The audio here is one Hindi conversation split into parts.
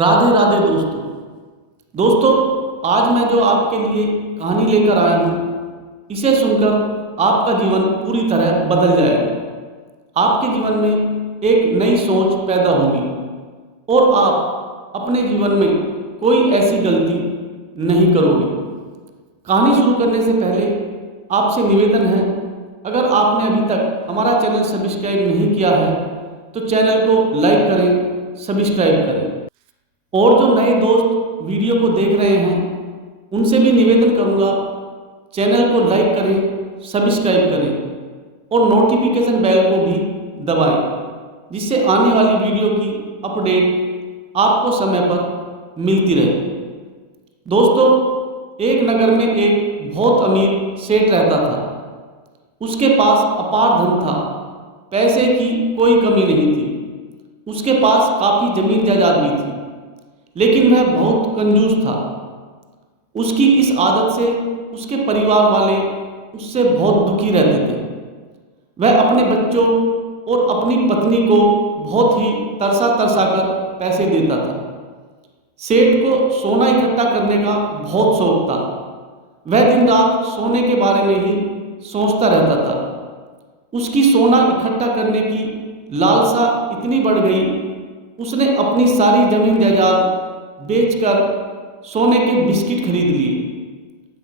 राधे राधे दोस्तों। दोस्तों, आज मैं जो आपके लिए कहानी लेकर आया हूँ, इसे सुनकर आपका जीवन पूरी तरह बदल जाएगा। आपके जीवन में एक नई सोच पैदा होगी और आप अपने जीवन में कोई ऐसी गलती नहीं करोगे। कहानी शुरू करने से पहले आपसे निवेदन है, अगर आपने अभी तक हमारा चैनल सब्सक्राइब नहीं किया है तो चैनल को लाइक करें, सब्सक्राइब करें। और जो नए दोस्त वीडियो को देख रहे हैं उनसे भी निवेदन करूंगा, चैनल को लाइक करें, सब्सक्राइब करें और नोटिफिकेशन बेल को भी दबाएं, जिससे आने वाली वीडियो की अपडेट आपको समय पर मिलती रहे। दोस्तों, एक नगर में एक बहुत अमीर सेठ रहता था। उसके पास अपार धन था, पैसे की कोई कमी नहीं थी। उसके पास काफ़ी जमीन जायदाद भी थी, लेकिन वह बहुत कंजूस था। उसकी इस आदत से उसके परिवार वाले उससे बहुत दुखी रहते थे। वह अपने बच्चों और अपनी पत्नी को बहुत ही तरसा तरसा कर पैसे देता था। सेठ को सोना इकट्ठा करने का बहुत शौक था। वह दिन रात सोने के बारे में ही सोचता रहता था। उसकी सोना इकट्ठा करने की लालसा इतनी बढ़ गई, उसने अपनी सारी जमीन जायदाद बेचकर सोने के बिस्किट खरीद लिए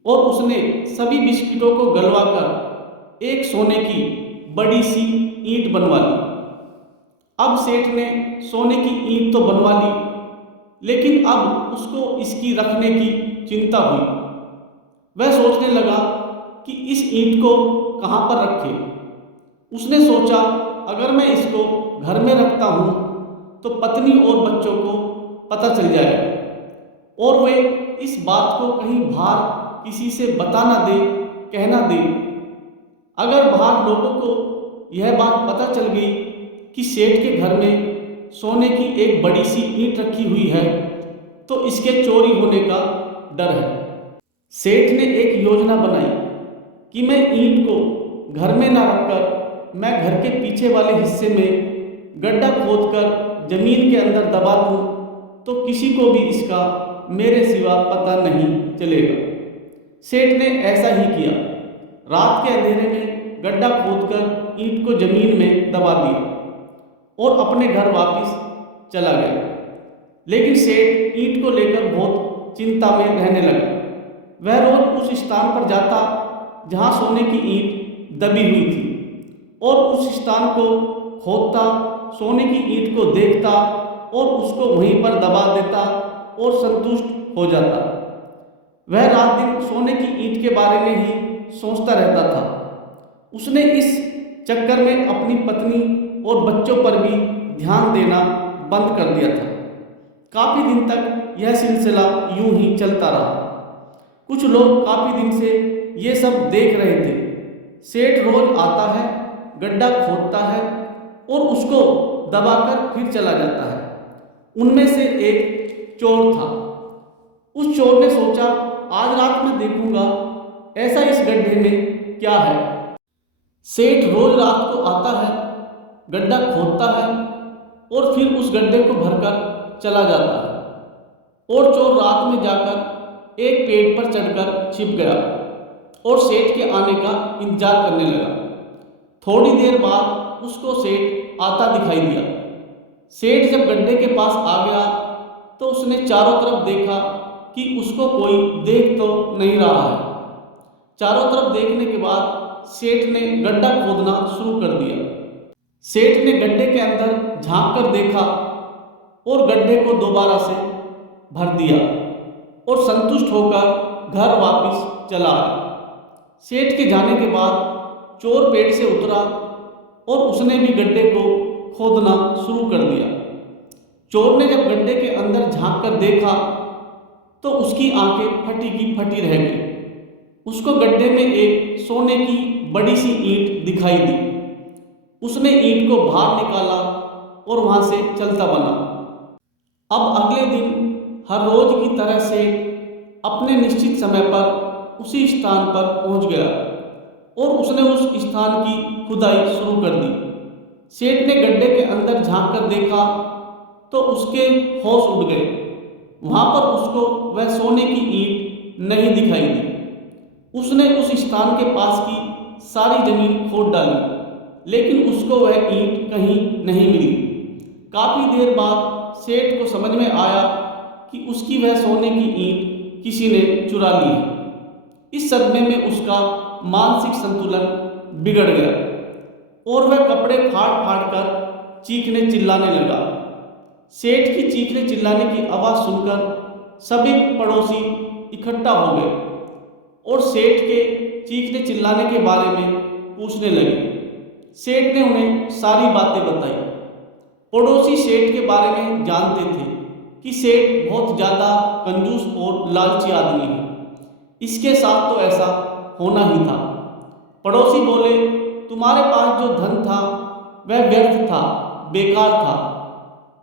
और उसने सभी बिस्किटों को गलवाकर एक सोने की बड़ी सी ईंट बनवा ली। अब सेठ ने सोने की ईंट तो बनवा ली, लेकिन अब उसको इसकी रखने की चिंता हुई। वह सोचने लगा कि इस ईंट को कहाँ पर रखे। उसने सोचा, अगर मैं इसको घर में रखता हूँ तो पत्नी और बच्चों को पता चल जाएगा और वे इस बात को कहीं बाहर किसी से बता ना दे, कहना दे। अगर बाहर लोगों को यह बात पता चल गई कि सेठ के घर में सोने की एक बड़ी सी ईंट रखी हुई है, तो इसके चोरी होने का डर है। सेठ ने एक योजना बनाई कि मैं ईंट को घर में ना रखकर मैं घर के पीछे वाले हिस्से में गड्ढा खोदकर जमीन के अंदर दबा दूं, तो किसी को भी इसका मेरे सिवा पता नहीं चलेगा। सेठ ने ऐसा ही किया। रात के अंधेरे में गड्ढा खोदकर ईंट को जमीन में दबा दिया और अपने घर वापस चला गया। लेकिन सेठ ईंट को लेकर बहुत चिंता में रहने लगा। वह रोज उस स्थान पर जाता जहां सोने की ईंट दबी हुई थी और उस स्थान को खोदता, सोने की ईंट को देखता और उसको वहीं पर दबा देता और संतुष्ट हो जाता। वह रात दिन सोने की ईंट के बारे में ही सोचता रहता था। उसने इस चक्कर में अपनी पत्नी और बच्चों पर भी ध्यान देना बंद कर दिया था। काफी दिन तक यह सिलसिला यूं ही चलता रहा। कुछ लोग काफी दिन से ये सब देख रहे थे। सेठ रोज आता है, गड्ढा खोदता है और उसको दबाकर फिर चला जाता है। उनमें से एक चोर था। उस चोर ने सोचा, आज रात में देखूंगा ऐसा इस गड्ढे में क्या है। सेठ रोज रात को आता है, गड्ढा खोदता है और फिर उस गड्ढे को भरकर चला जाता है। और चोर रात में जाकर एक पेड़ पर चढ़कर छिप गया और सेठ के आने का इंतजार करने लगा। थोड़ी देर बाद उसको सेठ आता दिखाई दिया। सेठ जब गड्ढे के पास आ गया तो उसने चारों तरफ देखा कि उसको कोई देख तो नहीं रहा है। चारों तरफ देखने के बाद सेठ ने गड्ढा खोदना शुरू कर दिया। सेठ ने गड्ढे के अंदर झांक कर देखा और गड्ढे को दोबारा से भर दिया और संतुष्ट होकर घर वापस चला आया। सेठ के जाने के बाद चोर पेड़ से उतरा और उसने भी गड्ढे को खोदना शुरू कर दिया। चोर ने जब गड्ढे के अंदर झांक कर देखा तो उसकी आंखें फटी की फटी रह गई। उसको गड्ढे में एक सोने की बड़ी सी ईंट दिखाई दी। उसने ईंट को बाहर निकाला और वहां से चलता बना। अब अगले दिन हर रोज की तरह से अपने निश्चित समय पर उसी स्थान पर पहुंच गया और उसने उस स्थान की खुदाई शुरू कर दी। सेठ ने गड्ढे के अंदर झांक कर देखा तो उसके होश उड़ गए। वहाँ पर उसको वह सोने की ईंट नहीं दिखाई दी। उसने उस स्थान के पास की सारी जमीन खोद डाली, लेकिन उसको वह ईंट कहीं नहीं मिली। काफी देर बाद सेठ को समझ में आया कि उसकी वह सोने की ईंट किसी ने चुरा ली है। इस सदमे में उसका मानसिक संतुलन बिगड़ गया और वह कपड़े फाड़ फाड़ कर चीखने चिल्लाने लगा। सेठ की चीखने चिल्लाने की आवाज़ सुनकर सभी पड़ोसी इकट्ठा हो गए और सेठ के चीखने चिल्लाने के बारे में पूछने लगे। सेठ ने उन्हें सारी बातें बताई। पड़ोसी सेठ के बारे में जानते थे कि सेठ बहुत ज़्यादा कंजूस और लालची आदमी है। इसके साथ तो ऐसा होना ही था। पड़ोसी बोले, तुम्हारे पास जो धन था वह व्यर्थ था, बेकार था।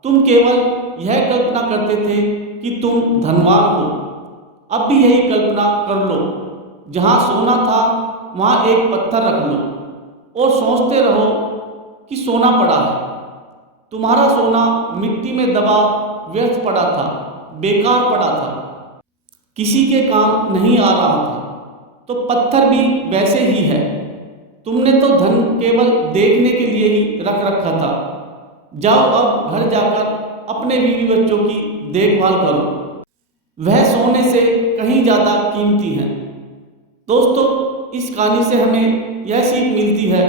तुम केवल यह कल्पना करते थे कि तुम धनवान हो। अब भी यही कल्पना कर लो, जहाँ सोना था वहाँ एक पत्थर रख लो और सोचते रहो कि सोना पड़ा है। तुम्हारा सोना मिट्टी में दबा व्यर्थ पड़ा था, बेकार पड़ा था, किसी के काम नहीं आ रहा था। तो पत्थर भी वैसे ही है। तुमने तो धन केवल देखने के लिए ही रख रखा था। जाओ अब घर जाकर अपने बीवी बच्चों की देखभाल करो, वह सोने से कहीं ज़्यादा कीमती हैं। दोस्तों, इस कहानी से हमें यह सीख मिलती है,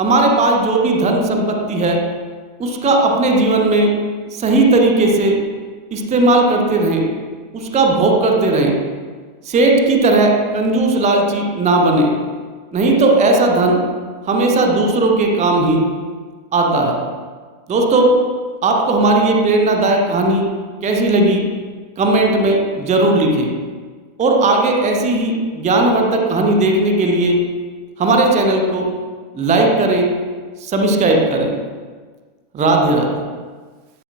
हमारे पास जो भी धन संपत्ति है उसका अपने जीवन में सही तरीके से इस्तेमाल करते रहें, उसका भोग करते रहें। सेठ की तरह कंजूस लालची ना बने, नहीं तो ऐसा धन हमेशा दूसरों के काम ही आता है। दोस्तों, आपको हमारी ये प्रेरणादायक कहानी कैसी लगी कमेंट में ज़रूर लिखें और आगे ऐसी ही ज्ञानवर्धक कहानी देखने के लिए हमारे चैनल को लाइक करें, सब्सक्राइब करें। राधे राधे।